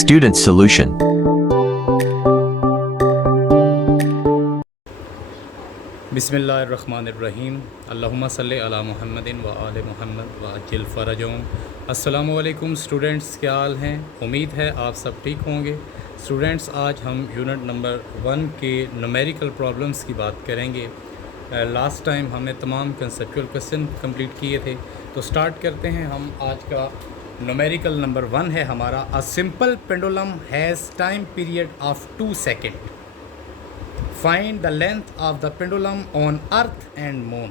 Student solution. बिस्मिल्लाहिर्रहमानिर्रहीम अल्लाहुम्मा सल्लि अला मुहम्मदिन व आले मुहम्मद व अज्जिल फ़रजहुम। अस्सलामु अलैकुम स्टूडेंट्स, क्या हाल हैं? उम्मीद है आप सब ठीक होंगे। स्टूडेंट्स, आज हम यूनिट नंबर 1 के न्यूमेरिकल प्रॉब्लम्स की बात करेंगे। लास्ट टाइम हमने तमाम कंसेप्चुअल क्वेश्चन कंप्लीट किए थे, तो स्टार्ट करते हैं हम। आज का न्यूमेरिकल नंबर 1 है हमारा, अ simple pendulum has time period of 2 second. Find the length of the pendulum on earth and moon.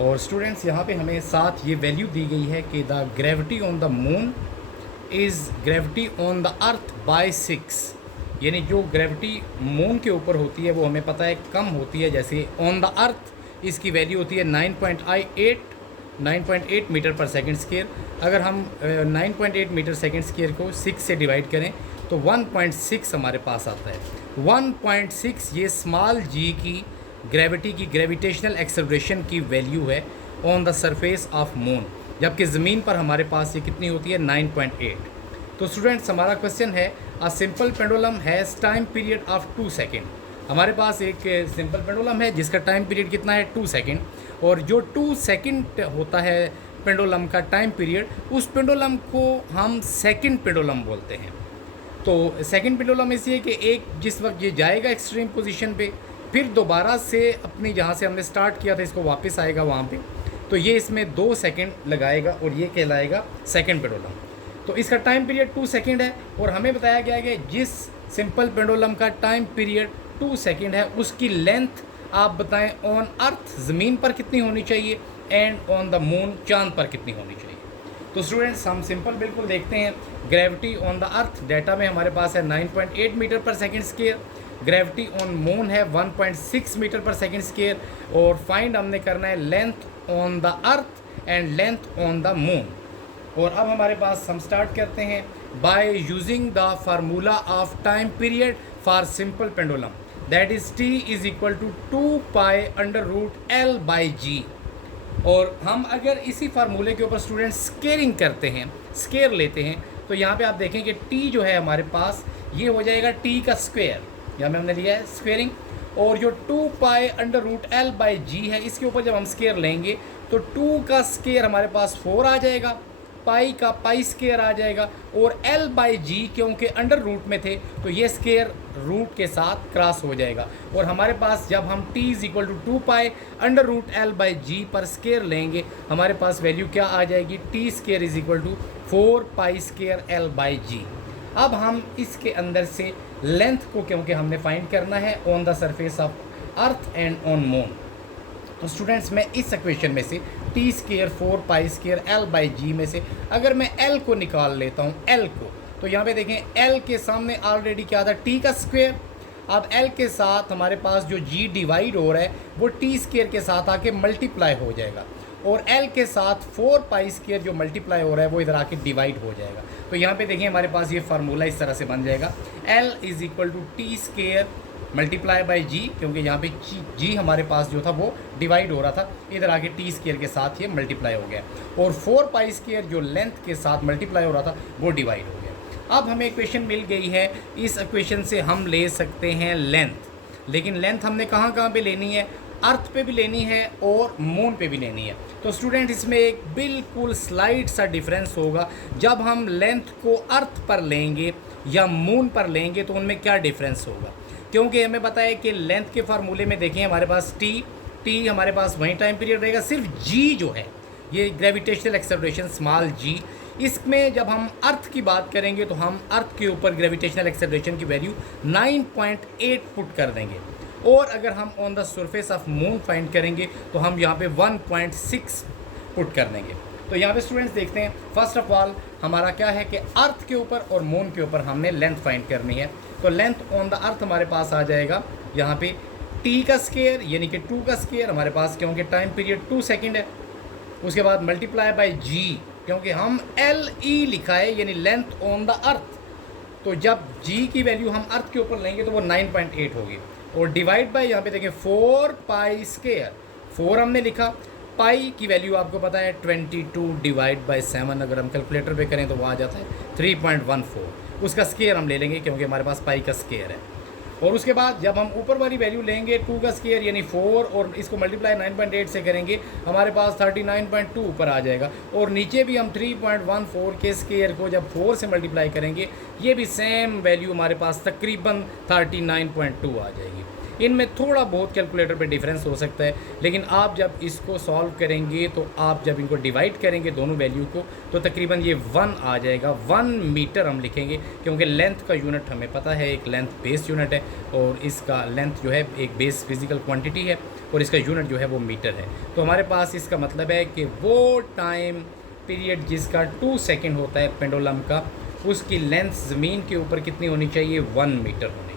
और स्टूडेंट्स, यहाँ पे हमें साथ ये वैल्यू दी गई है कि the gravity on the moon is gravity on the earth by 6। यानी जो ग्रेविटी मून के ऊपर होती है वो हमें पता है कम होती है। जैसे ऑन द अर्थ इसकी वैल्यू होती है 9.8 मीटर पर सेकेंड स्क्वायर। अगर हम 9.8 मीटर सेकेंड स्क्वायर को 6 से डिवाइड करें तो 1.6 हमारे पास आता है। 1.6 ये स्मॉल जी की ग्रेविटी की ग्रेविटेशनल एक्सेलरेशन की वैल्यू है on the surface of moon, जबकि ज़मीन पर हमारे पास ये कितनी होती है 9.8। तो स्टूडेंट्स, हमारा क्वेश्चन है अ simple pendulum has time period of 2 second. हमारे पास एक सिंपल पेंडुलम है जिसका टाइम पीरियड कितना है 2 सेकेंड। और जो 2 सेकेंड होता है पेंडुलम का टाइम पीरियड, उस पेंडुलम को हम सेकेंड पेंडुलम बोलते हैं। तो सेकंड पेंडुलम इसलिए कि एक जिस वक्त ये जाएगा एक्सट्रीम पोजीशन पे, फिर दोबारा से अपनी जहाँ से हमने स्टार्ट किया था इसको वापस आएगा वहाँ पे, तो ये इसमें 2 सेकंड लगाएगा और ये कहलाएगा सेकंड पेंडुलम। तो इसका टाइम पीरियड 2 सेकंड है और हमें बताया गया है कि जिस सिंपल पेंडुलम का टाइम पीरियड 2 सेकंड है उसकी लेंथ आप बताएं ऑन अर्थ ज़मीन पर कितनी होनी चाहिए एंड ऑन द मून चांद पर कितनी होनी चाहिए। तो स्टूडेंट्स, हम सिंपल बिल्कुल देखते हैं। Gravity on the earth data में हमारे पास है 9.8 metre per second square. Gravity on moon है 1.6 मीटर पर सेकेंड स्क्वायर। और फाइंड हमने करना है length on the earth and length on the moon. और अब हमारे पास हम स्टार्ट करते हैं by using the formula of time period for simple pendulum, that is t is equal to 2 pi under root L by g. और हम अगर इसी फार्मूले के ऊपर स्टूडेंट स्केयरिंग करते हैं, स्केयर लेते हैं, तो यहाँ पे आप देखें कि t जो है हमारे पास ये हो जाएगा t का स्क्वायर। यहाँ में हमने लिया है स्क्वेयरिंग। और जो 2 pi under root L by g है, इसके ऊपर जब हम स्केयर लेंगे तो 2 का स्केयर हमारे पास 4 आ जाएगा, पाई का पाई स्केयर आ जाएगा, और L बाई जी क्योंकि अंडर रूट में थे तो ये स्केयर रूट के साथ क्रॉस हो जाएगा। और हमारे पास जब हम t is equal to 2 pi under root L by g पर स्केयर लेंगे, हमारे पास वैल्यू क्या आ जाएगी, t square is equal to 4 pi square L by g. अब हम इसके अंदर से लेंथ को क्योंकि हमने फाइंड करना है on the surface of earth and on moon, तो स्टूडेंट्स मैं इस इक्वेशन में से t square 4 pi square L by g में से अगर मैं L को निकाल लेता हूँ, L को, तो यहाँ पे देखें L के सामने ऑलरेडी क्या था t का स्क्वायर। अब L के साथ हमारे पास जो g डिवाइड हो रहा है वो t स्केयर के साथ आके मल्टीप्लाई हो जाएगा, और L के साथ 4 पाई स्केयर जो मल्टीप्लाई हो रहा है वो इधर आके डिवाइड हो जाएगा। तो यहाँ पे देखिए हमारे पास ये फार्मूला इस तरह से बन जाएगा, L is equal to T square multiply by g, क्योंकि यहाँ पे जी हमारे पास जो था वो डिवाइड हो रहा था, इधर आके टी स्केयर के साथ ये मल्टीप्लाई हो गया, और 4 पाई स्केयर जो लेंथ के साथ मल्टीप्लाई हो रहा था वो डिवाइड हो गया। अब हमें इक्वेशन मिल गई है, इस इक्वेशन से हम ले सकते हैं लेंथ। लेकिन लेंथ हमने कहाँ पे लेनी है, अर्थ पे भी लेनी है और मून पे भी लेनी है। तो स्टूडेंट, इसमें एक बिल्कुल स्लाइड सा डिफरेंस होगा। जब हम लेंथ को अर्थ पर लेंगे या मून पर लेंगे तो उनमें क्या डिफरेंस होगा, क्योंकि हमें पता है कि लेंथ के फार्मूले में देखें हमारे पास t हमारे पास वही टाइम पीरियड रहेगा, सिर्फ g जो है ये ग्रेविटेशनल एक्सेलरेशन स्मॉल g, इसमें जब हम अर्थ की बात करेंगे तो हम अर्थ के ऊपर ग्रेविटेशनल एक्सेलरेशन की वैल्यू 9.8 पुट कर देंगे, और अगर हम on the surface of moon find करेंगे तो हम यहाँ पे 1.6 पुट कर देंगे। तो यहाँ पे स्टूडेंट्स देखते हैं, फर्स्ट ऑफ ऑल हमारा क्या है कि अर्थ के ऊपर और मून के ऊपर हमने लेंथ फाइंड करनी है। तो लेंथ ऑन द अर्थ हमारे पास आ जाएगा यहाँ पे t का स्केयर यानी कि 2 का स्केयर हमारे पास, क्योंकि टाइम पीरियड 2 सेकेंड है। उसके बाद मल्टीप्लाई बाई g, क्योंकि हम LE लिखा है यानी लेंथ ऑन द अर्थ, तो जब g की वैल्यू हम अर्थ के ऊपर लेंगे तो वो 9.8 होगी, और डिवाइड बाई यहाँ पे देखें 4 पाई स्केयर, 4 हमने लिखा, पाई की वैल्यू आपको पता है 22 डिवाइड बाई 7, अगर हम कैलकुलेटर पे करें तो वो आ जाता है 3.14। उसका स्केयर हम ले लेंगे क्योंकि हमारे पास पाई का स्केयर है। और उसके बाद जब हम ऊपर वाली वैल्यू लेंगे 2 का स्केयर यानी 4 और इसको मल्टीप्लाई 9.8 से करेंगे, हमारे पास 39.2 ऊपर आ जाएगा। और नीचे भी हम 3.14 के स्केयर को जब 4 से मल्टीप्लाई करेंगे, ये भी सेम वैल्यू हमारे पास तकरीबन 39.2 आ जाएगी। इनमें थोड़ा बहुत कैलकुलेटर पे डिफरेंस हो सकता है, लेकिन आप जब इसको सॉल्व करेंगे तो आप जब इनको डिवाइड करेंगे दोनों वैल्यू को, तो तकरीबन ये 1 आ जाएगा। 1 मीटर हम लिखेंगे क्योंकि लेंथ का यूनिट हमें पता है, एक लेंथ बेस यूनिट है और इसका लेंथ जो है एक बेस फिजिकल क्वांटिटी है और इसका यूनिट जो है वो मीटर है। तो हमारे पास इसका मतलब है कि वो टाइम पीरियड जिसका 2 सेकेंड होता है पेंडुलम का, उसकी लेंथ ज़मीन के ऊपर कितनी होनी चाहिए? 1 मीटर होनी चाहिए।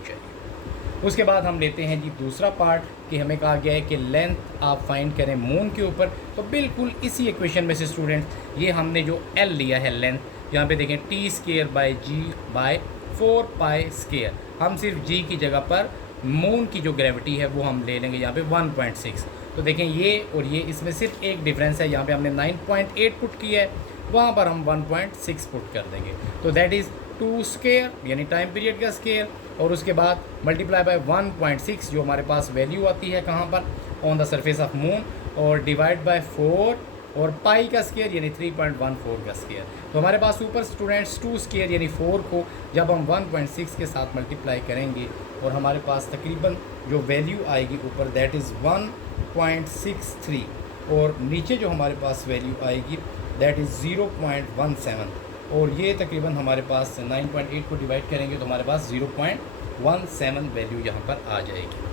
उसके बाद हम लेते हैं जी दूसरा पार्ट कि हमें कहा गया है कि लेंथ आप फाइंड करें मून के ऊपर। तो बिल्कुल इसी इक्वेशन में से स्टूडेंट्स ये हमने जो एल लिया है लेंथ, यहाँ पे देखें T square by g by 4 pi square, हम सिर्फ जी की जगह पर मून की जो ग्रेविटी है वो हम ले लेंगे यहाँ पे 1.6। तो देखें ये और ये इसमें सिर्फ एक डिफरेंस है, यहाँ पे हमने 9.8 पुट किया है, वहाँ पर हम 1.6 पुट कर देंगे। तो दैट इज़ 2 स्केयर यानी टाइम पीरियड का स्केयर, और उसके बाद मल्टीप्लाई बाय 1.6 जो हमारे पास वैल्यू आती है कहाँ पर? On the surface of moon, और डिवाइड बाय 4 और पाई का स्केयर यानी 3.14 का स्केयर। तो हमारे पास ऊपर स्टूडेंट्स 2 स्केयर यानी 4 को जब हम 1.6 के साथ मल्टीप्लाई करेंगे और हमारे पास तकरीबन जो वैल्यू आएगी ऊपर दैट इज़ 1.63, और नीचे जो हमारे पास वैल्यू आएगी दैट इज़ 0.17, और ये तकरीबन हमारे पास 9.8 को डिवाइड करेंगे तो हमारे पास 0.17 वैल्यू यहाँ पर आ जाएगी।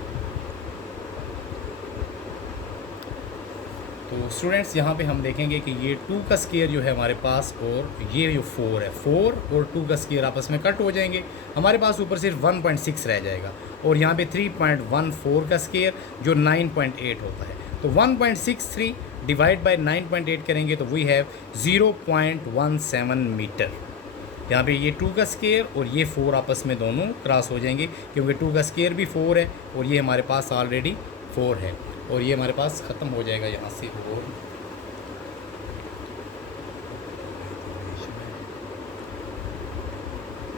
तो स्टूडेंट्स यहाँ पे हम देखेंगे कि ये 2 का स्केयर जो है हमारे पास और ये जो 4 है, 4 और 2 का स्केयर आपस में कट हो जाएंगे, हमारे पास ऊपर सिर्फ 1.6 रह जाएगा, और यहाँ पे 3.14 का स्केयर जो 9.8 होता है। तो 1.63 डिवाइड बाय 9.8 करेंगे तो वी हैव 0.17 मीटर। यहाँ पे ये 2 का स्केयर और ये 4 आपस में दोनों क्रॉस हो जाएंगे क्योंकि 2 का स्केयर भी 4 है और ये हमारे पास ऑलरेडी 4 है, और ये हमारे पास ख़त्म हो जाएगा यहाँ से। और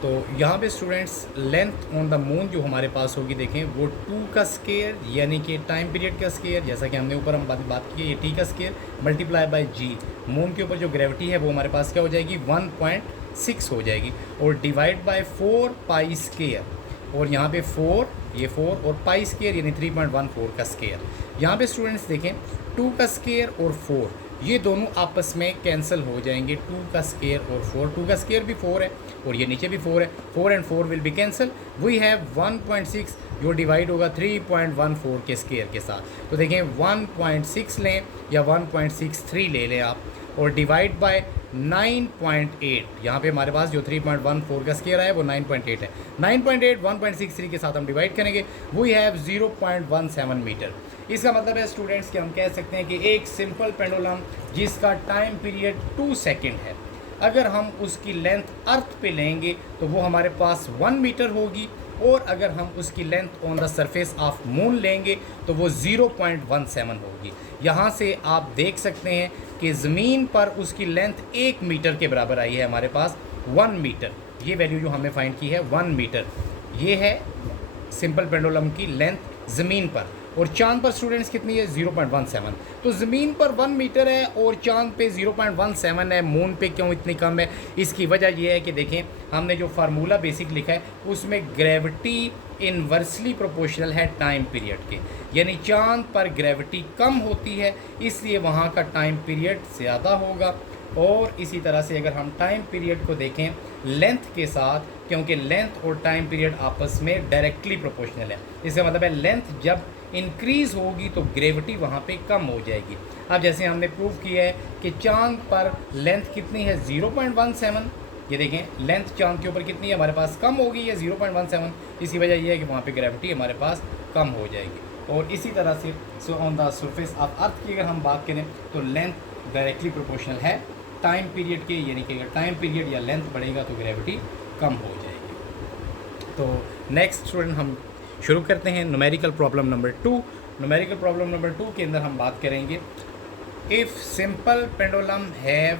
तो यहाँ पे students length on the moon जो हमारे पास होगी देखें वो 2 का स्केयर यानी कि टाइम पीरियड का स्केयर, जैसा कि हमने ऊपर हम बात की है, ये टी का square multiply by g, moon के ऊपर जो ग्रेविटी है वो हमारे पास क्या हो जाएगी? 1.6 हो जाएगी, और डिवाइड बाय 4 पाई स्केयर, और यहाँ पे 4 ये 4 और पाई स्केयर यानी 3.14 का स्केयर। यहाँ पे स्टूडेंट्स देखें 2 का स्केयर और 4 ये दोनों आपस में कैंसिल हो जाएंगे, 2 का स्केयर और 4, 2 का स्केयर भी 4 है और ये नीचे भी 4 है, 4 and 4 will be cancel, we have 1.6 जो डिवाइड होगा 3.14 के स्केयर के साथ। तो देखें 1.6 लें या 1.63 ले लें आप, और डिवाइड बाय 9.8, यहाँ पे हमारे पास जो 3.14 का स्केयर है वो 9.8 है, 9.8 1.63 के साथ हम डिवाइड करेंगे, वी हैव 0.17 मीटर। इसका मतलब है स्टूडेंट्स कि हम कह सकते हैं कि एक सिंपल पेंडुलम जिसका टाइम पीरियड 2 सेकेंड है, अगर हम उसकी लेंथ अर्थ पे लेंगे तो वो हमारे पास 1 मीटर होगी, और अगर हम उसकी length on the surface of moon लेंगे तो वो 0.17 होगी। यहाँ से आप देख सकते हैं कि ज़मीन पर उसकी लेंथ 1 मीटर के बराबर आई है हमारे पास, 1 मीटर, ये वैल्यू जो हमने फाइंड की है 1 मीटर, ये है सिंपल पेंडुलम की लेंथ ज़मीन पर। और चांद पर स्टूडेंट्स कितनी है? 0.17। तो ज़मीन पर 1 मीटर है और चांद पे 0.17 है, मून पे क्यों इतनी कम है? इसकी वजह यह है कि देखें हमने जो फार्मूला बेसिक लिखा है उसमें ग्रेविटी इन्वर्सली प्रोपोर्शनल है टाइम पीरियड के, यानी चांद पर ग्रेविटी कम होती है इसलिए वहाँ का टाइम पीरियड ज़्यादा होगा। और इसी तरह से अगर हम टाइम पीरियड को देखें लेंथ के साथ, क्योंकि लेंथ और टाइम पीरियड आपस में डायरेक्टली प्रोपोर्शनल है, इसका मतलब है लेंथ जब इंक्रीज़ होगी तो ग्रेविटी वहाँ पे कम हो जाएगी। अब जैसे हमने प्रूव किया है कि चांद पर लेंथ कितनी है? 0.17। ये देखें लेंथ चांद के ऊपर कितनी है? हमारे पास कम होगी है 0.17। इसकी वजह यह है कि वहाँ पे ग्रेविटी हमारे पास कम हो जाएगी। और इसी तरह से ऑन द सरफेस ऑफ अर्थ की अगर हम बात करें तो लेंथ डायरेक्टली प्रोपोर्शनल है टाइम पीरियड के, यानी कि अगर टाइम पीरियड या लेंथ बढ़ेगा तो ग्रेविटी कम हो जाएगी। तो नेक्स्ट स्टूडेंट हम शुरू करते हैं numerical problem number 2। Numerical problem number 2 के अंदर हम बात करेंगे if simple pendulum have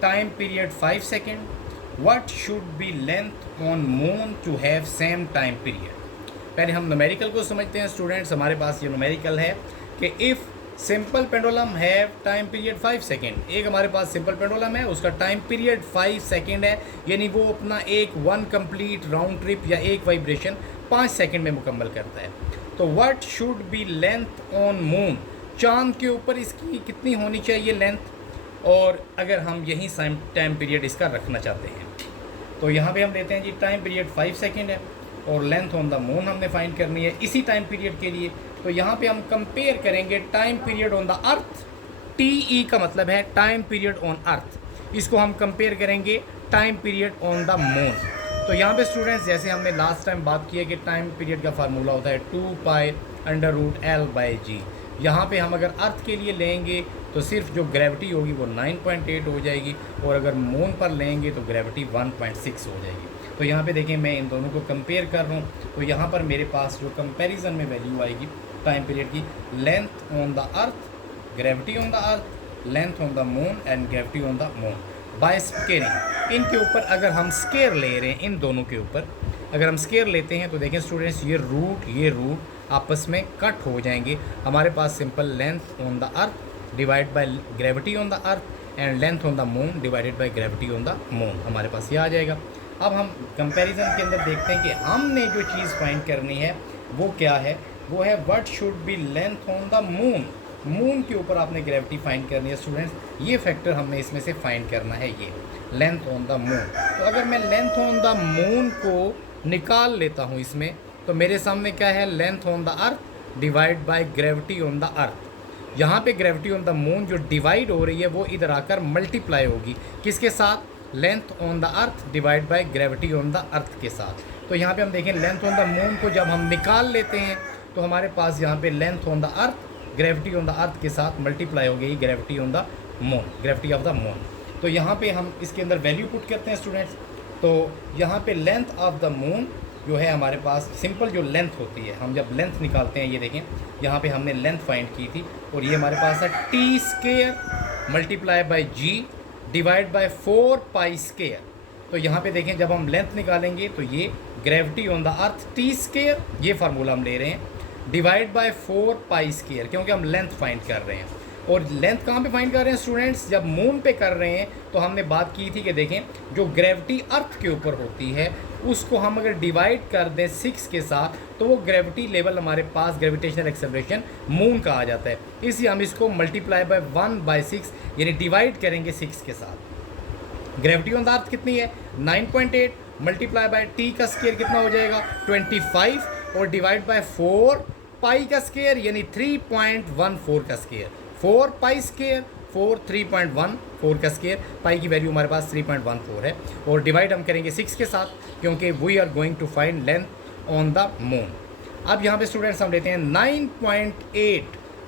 time period 5 second, what should be length on moon to have same time period. पहले हम न्यूमेरिकल को समझते हैं स्टूडेंट्स। हमारे पास ये न्यूमेरिकल है कि if simple pendulum have time period 5 second, एक हमारे पास सिंपल पेंडुलम है, उसका टाइम पीरियड 5 सेकेंड है, यानी वो अपना एक 1 कंप्लीट राउंड ट्रिप या एक वाइब्रेशन 5 सेकेंड में मुकम्मल करता है। तो what should be length on moon, चांद के ऊपर इसकी कितनी होनी चाहिए लेंथ, और अगर हम यही टाइम पीरियड इसका रखना चाहते हैं तो यहाँ पे हम देते हैं जी टाइम पीरियड 5 सेकेंड है और लेंथ ऑन द मून हमने फाइंड करनी है इसी टाइम पीरियड के लिए। तो यहाँ पे हम कंपेयर करेंगे time period on the earth, TE का मतलब है टाइम पीरियड ऑन अर्थ, इसको हम कंपेयर करेंगे time period on the moon. तो यहाँ पे स्टूडेंट्स जैसे हमने लास्ट टाइम बात किया कि टाइम पीरियड का फार्मूला होता है 2π√L/g। यहाँ पे हम अगर अर्थ के लिए लेंगे तो सिर्फ जो ग्रेविटी होगी वो 9.8 हो जाएगी, और अगर मून पर लेंगे तो ग्रेविटी 1.6 हो जाएगी। तो यहाँ पे देखें मैं इन दोनों को कंपेयर कर रहा हूँ, तो यहाँ पर मेरे पास जो कंपैरिजन में वैल्यू आएगी टाइम पीरियड की, length on the earth, gravity on the earth, length on the moon and gravity on the moon by squaring. इनके ऊपर अगर हम स्केयर ले रहे हैं, इन दोनों के ऊपर अगर हम स्केयर लेते हैं तो देखें स्टूडेंट्स ये रूट आपस में कट हो जाएंगे। हमारे पास simple length on the earth divide by gravity on the earth and length on the moon divided by gravity on the moon, हमारे पास ये आ जाएगा। अब हम कंपैरिजन के अंदर देखते हैं कि हमने जो चीज़ फाइंड करनी है वो क्या है, वो है what should be length on the moon. Moon के ऊपर आपने ग्रेविटी फाइंड करनी है स्टूडेंट्स, ये फैक्टर हमने इसमें से फाइंड करना है, ये लेंथ ऑन द मून। तो अगर मैं लेंथ ऑन द मून को निकाल लेता हूँ इसमें, तो मेरे सामने क्या है, length on the earth divide by gravity on the अर्थ। यहाँ पे ग्रेविटी ऑन द मून जो डिवाइड हो रही है वो इधर आकर मल्टीप्लाई होगी किसके साथ, length on the earth divide by gravity on the अर्थ के साथ। तो यहाँ पे हम देखें लेंथ ऑन द मून को जब हम निकाल लेते हैं तो हमारे पास यहाँ पे length on the earth gravity on the अर्थ के साथ मल्टीप्लाई हो गई gravity on the moon, gravity of the moon. तो यहाँ पे हम इसके अंदर वैल्यू पुट करते हैं स्टूडेंट्स। तो यहाँ पे लेंथ ऑफ द मून जो है हमारे पास सिंपल जो लेंथ होती है, हम जब लेंथ निकालते हैं ये देखें यहाँ पे हमने लेंथ फाइंड की थी, और ये हमारे पास है t² multiply by g divide by 4π²। तो यहाँ पे देखें जब हम लेंथ निकालेंगे तो ये gravity on the earth t², ये फार्मूला हम ले रहे हैं, डिवाइड बाय 4π², क्योंकि हम लेंथ फाइंड कर रहे हैं। और लेंथ कहाँ पे फाइंड कर रहे हैं स्टूडेंट्स, जब मून पे कर रहे हैं तो हमने बात की थी कि देखें जो ग्रेविटी अर्थ के ऊपर होती है उसको हम अगर डिवाइड कर दें 6 के साथ तो वो ग्रेविटी लेवल हमारे पास ग्रेविटेशनल एक्सेलरेशन मून का आ जाता है, इसलिए हम इसको मल्टीप्लाई बाय 1/6 यानी डिवाइड करेंगे 6 के साथ। ग्रेविटी ऑन द अर्थ कितनी है 9.8, मल्टीप्लाई बाय t का स्क्वायर कितना हो जाएगा 25, और डिवाइड बाय 4π का स्क्वायर यानी 3.14 का स्क्वायर, 4π², 3.14 का स्क्वायर, पाई की वैल्यू हमारे पास 3.14 है, और डिवाइड हम करेंगे 6 के साथ क्योंकि we are going to find length on the moon. अब यहाँ पे स्टूडेंट्स हम लेते हैं 9.8,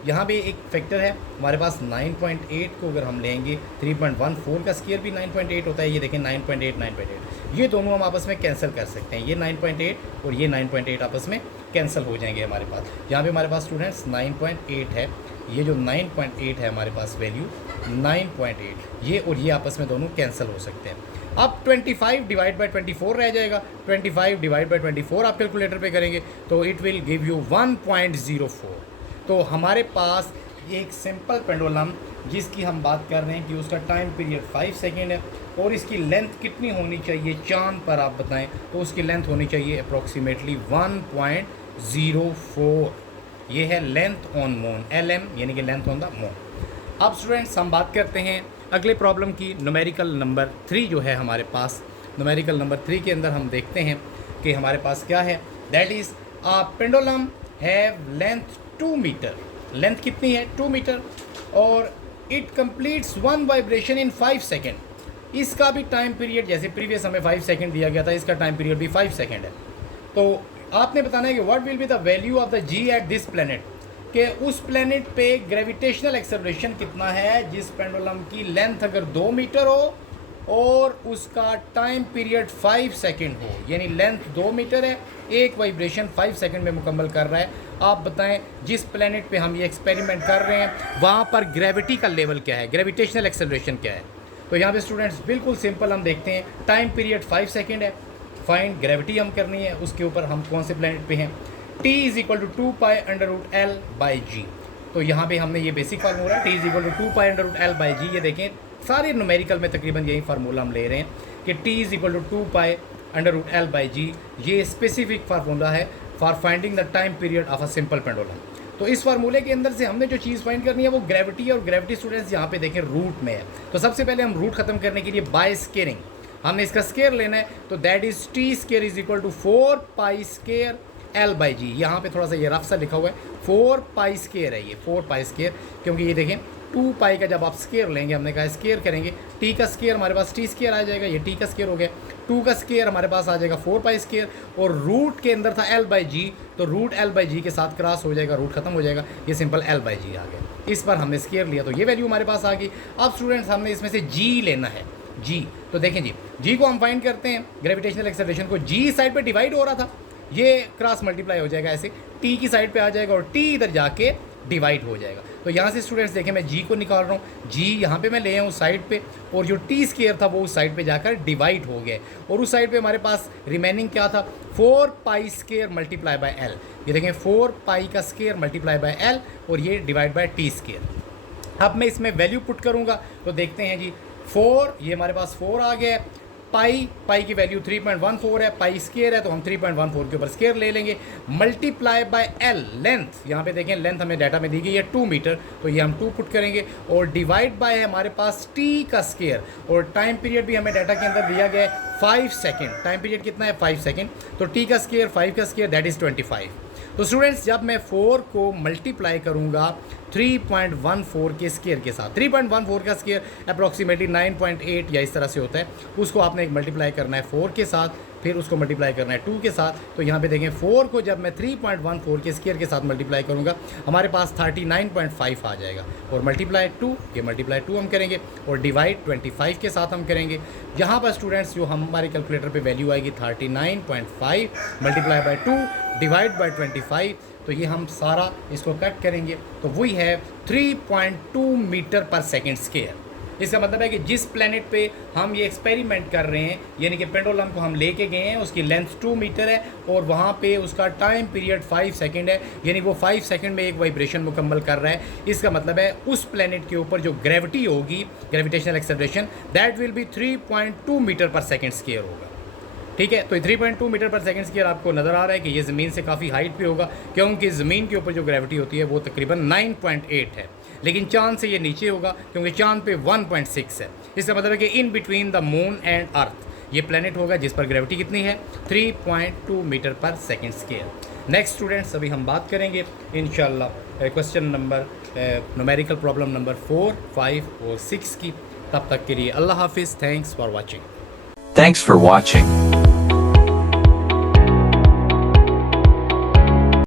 यहाँ पे एक फैक्टर है हमारे पास 9.8 को अगर हम लेंगे 3.14 का स्क्वायर भी 9.8 होता है, ये देखें 9.8, ये दोनों हम आपस में कैंसिल कर सकते हैं, ये 9.8 और ये 9.8 आपस में कैंसिल हो जाएंगे हमारे पास। यहाँ पे हमारे पास स्टूडेंट्स 9.8 है, ये जो 9.8 है हमारे पास वैल्यू 9.8, ये और ये आपस में दोनों कैंसिल हो सकते हैं। अब 25 डिवाइड बाय 24 रह जाएगा, 25 डिवाइड बाय 24 आप कैलकुलेटर पे करेंगे तो इट विल गिव यू 1.04। तो हमारे पास एक सिंपल पेंडुलम जिसकी हम बात कर रहे हैं कि उसका टाइम पीरियड 5 सेकेंड है, और इसकी लेंथ कितनी होनी चाहिए चांद पर आप बताएं, तो उसकी लेंथ होनी चाहिए अप्रॉक्सीमेटली 1.04। ये है लेंथ ऑन मून, LM यानी कि लेंथ ऑन द मून। अब स्टूडेंट्स हम बात करते हैं अगले प्रॉब्लम की, न्यूमेरिकल नंबर 3 जो है हमारे पास। न्यूमेरिकल नंबर 3 के अंदर हम देखते हैं कि हमारे पास क्या है, that is a pendulum have length 2 meter, लेंथ कितनी है 2 मीटर, और it completes 1 vibration in 5 second. इसका भी टाइम पीरियड जैसे प्रीवियस हमें 5 सेकेंड दिया गया था, इसका टाइम पीरियड भी 5 सेकेंड है। तो आपने बताना है कि what will be the value of the g at this planet, कि उस प्लेनेट पे ग्रेविटेशनल एक्सेलरेशन कितना है जिस पेंडुलम की लेंथ अगर 2 मीटर हो और उसका टाइम पीरियड 5 सेकंड हो, यानी लेंथ 2 मीटर है, एक वाइब्रेशन 5 सेकंड में मुकम्मल कर रहा है। आप बताएं जिस प्लेनेट पे हम ये एक्सपेरिमेंट कर रहे हैं वहाँ पर ग्रेविटी का लेवल क्या है, ग्रेविटेशनल एक्सेलरेशन क्या है। तो यहाँ पे स्टूडेंट्स बिल्कुल सिंपल हम देखते हैं, टाइम पीरियड 5 सेकंड है, फाइंड ग्रेविटी हम करनी है, उसके ऊपर हम कौन से प्लेनेट पे हैं। T is equal to 2π√L/g। तो यहाँ पे हमने ये basic formula T is equal to 2π√L/g, ये देखें सारे न्यूमेरिकल में तकरीबन यही फार्मूला हम ले रहे हैं कि T is equal to 2π√L/g। ये स्पेसिफिक फार्मूला है for finding the time period of a simple pendulum. तो इस फार्मूले के अंदर से हमने जो चीज़ फाइंड करनी है वो ग्रेविटी है, और ग्रेविटी स्टूडेंट्स यहाँ पे देखें रूट में है। तो सबसे पहले हम रूट खत्म करने के लिए बाय स्केयरिंग हमने इसका स्केयर लेना है, तो that is T square is equal to 4π square L/g। यहाँ पे थोड़ा सा ये रफ सा लिखा हुआ है, 4π स्केयर है ये, 4π स्केयर, क्योंकि ये देखें 2π का जब आप स्केयर लेंगे, हमने कहा स्केयर करेंगे, T का स्केयर हमारे पास T स्केयर आ जाएगा, ये T का स्केयर हो गया, 2 का स्केयर हमारे पास आ जाएगा 4π स्केयर, और रूट के अंदर था L/g, तो रूट L/g के साथ क्रॉस हो जाएगा, रूट खत्म हो जाएगा, ये सिंपल L/g आ गया। इस पर हमने स्केयर लिया तो ये वैल्यू हमारे पास आ गई। अब स्टूडेंट्स हमने इसमें से G लेना है, G। तो देखें जी को हम फाइंड करते हैं, ग्रेविटेशनल एक्सेलरेशन को G साइड पे डिवाइड हो रहा था, ये क्रॉस मल्टीप्लाई हो जाएगा ऐसे, T की साइड पे आ जाएगा और T इधर जाके डिवाइड हो जाएगा। तो यहाँ से स्टूडेंट्स देखें मैं G को निकाल रहा हूँ, G यहाँ पे मैं ले आया हूँ साइड पे, और जो T स्केयर था वो उस साइड पे जाकर डिवाइड हो गया, और उस साइड पे हमारे पास रिमेनिंग क्या था, 4π स्केयर मल्टीप्लाई बाय L। ये देखें 4π का स्केयर मल्टीप्लाई बाय L, और ये डिवाइड बाय T स्केयर। अब मैं इसमें वैल्यू पुट करूँगा तो देखते हैं जी, 4 ये हमारे पास 4 आ गया है, पाई की वैल्यू 3.14 है, पाई स्केयर है तो हम 3.14 के ऊपर स्केयर ले लेंगे, मल्टीप्लाई बाय L लेंथ, यहाँ पे देखें लेंथ हमें डाटा में दी गई है 2 मीटर, तो ये हम 2 पुट करेंगे, और डिवाइड बाय है हमारे पास T का स्केयर, और टाइम पीरियड भी हमें डाटा के अंदर दिया गया है 5 सेकेंड, टाइम पीरियड कितना है 5 सेकेंड, तो T का स्केयर 5 का स्केयर दैट इज़ 25। तो स्टूडेंट्स जब मैं 4 को मल्टीप्लाई करूँगा 3.14 के स्केयर के साथ, 3.14 का स्केयर अप्रॉक्सीमेटली 9.8 या इस तरह से होता है, उसको आपने एक मल्टीप्लाई करना है 4 के साथ, फिर उसको मल्टीप्लाई करना है 2 के साथ। तो यहाँ पे देखें 4 को जब मैं 3.14 के स्केयर के साथ मल्टीप्लाई करूँगा हमारे पास 39.5 आ जाएगा, और मल्टीप्लाई 2, ये मल्टीप्लाई 2 हम करेंगे, और डिवाइड 25 के साथ हम करेंगे। यहाँ पर स्टूडेंट्स जो हमारे कैलकुलेटर पे वैल्यू आएगी 39.5 मल्टीप्लाई बाय 2 डिवाइड बाय 25, तो ये हम सारा इसको कट करेंगे तो वही है 3.2 मीटर पर सेकेंड स्केयर। इसका मतलब है कि जिस प्लेनेट पे हम ये एक्सपेरिमेंट कर रहे हैं, यानी कि पेंडुलम को हम लेके गए हैं, उसकी लेंथ 2 मीटर है और वहाँ पे उसका टाइम पीरियड 5 सेकंड है, यानी वो 5 सेकंड में एक वाइब्रेशन मुकम्मल कर रहा है। इसका मतलब है उस प्लेनेट के ऊपर जो ग्रेविटी होगी, gravitational acceleration, that will be 3.2 meter per second square होगा। ठीक है, तो 3.2 मीटर पर सेकंड स्केयर आपको नज़र आ रहा है कि ये ज़मीन से काफ़ी हाइट पे होगा, क्योंकि ज़मीन के ऊपर जो ग्रेविटी होती है वो तकरीबन 9.8 है, लेकिन चांद से ये नीचे होगा क्योंकि चांद पे 1.6 है। इसका मतलब है कि in between the moon and earth ये प्लेनेट होगा जिस पर ग्रेविटी कितनी है 3.2 meter per second square. Next students अभी हम बात करेंगे इंशाल्लाह question number numerical problem number 4, 5 और 6 की। तब तक के लिए अल्लाह हाफिज़, thanks for watching. Thanks for watching.